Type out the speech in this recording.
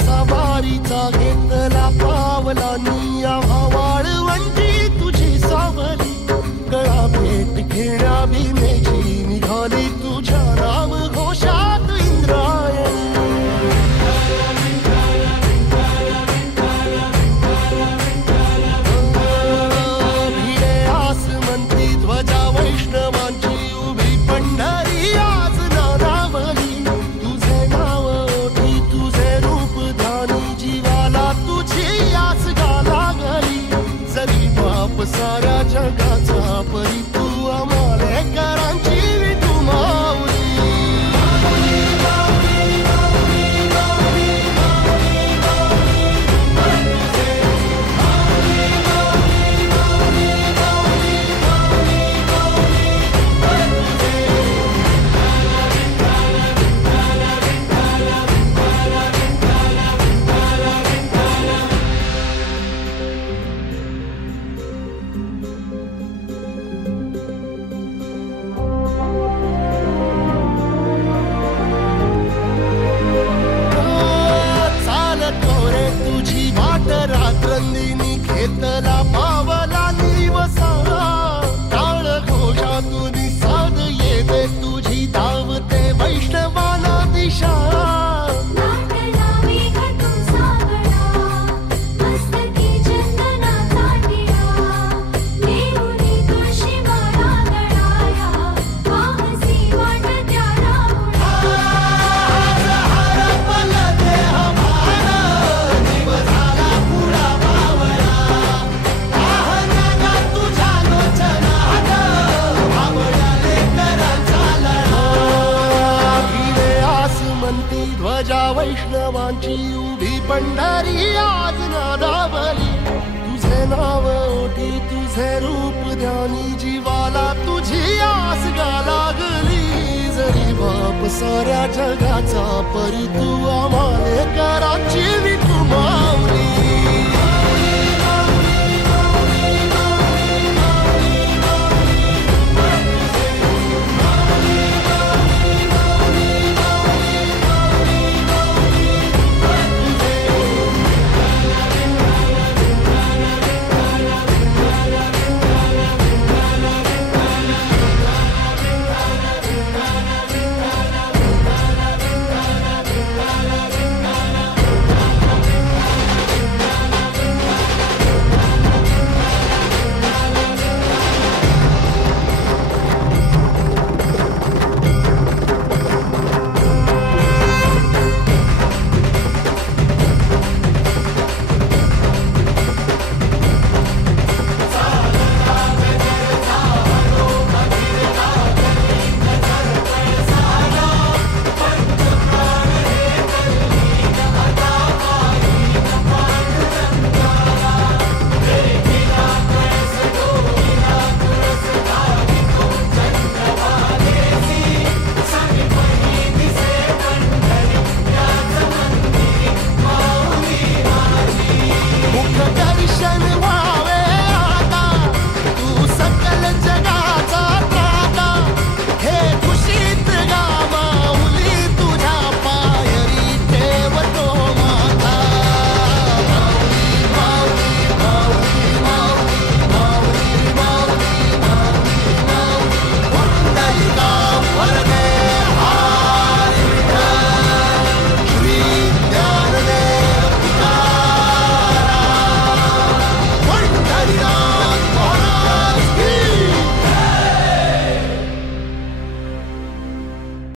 सवारीचा घेतला पावलानी आव्हा वाळवंटी तुझी सावली गळा भेट घेण्या भीमेची निघाली तुझ्या नाम घोषात इंद्रायणी भिडे आसमंती ध्वजा वैष्णवांची उभी पंढरी आज नानावली तुझे नाव ओठी तुझे रूप ध्यानी जीवाला तुझी आस गा लागली जरी बाप साऱ्या जगाचा परी तू आमालेकरांची विठू माऊली रात्रंदिनी घेतला पावला निवसा टाळ घोषातून साध येते तुझी धावते वैष्णवाला दिशा ध्वजा वैष्णवांची उभी पंढरी आज नादावली तुझे नाव ओठी तुझे रूप ध्यानी जीवाला तुझी आस गा लागली जरी बाप साऱ्या जगाचा परी तू आमालेकरांची विठू माऊली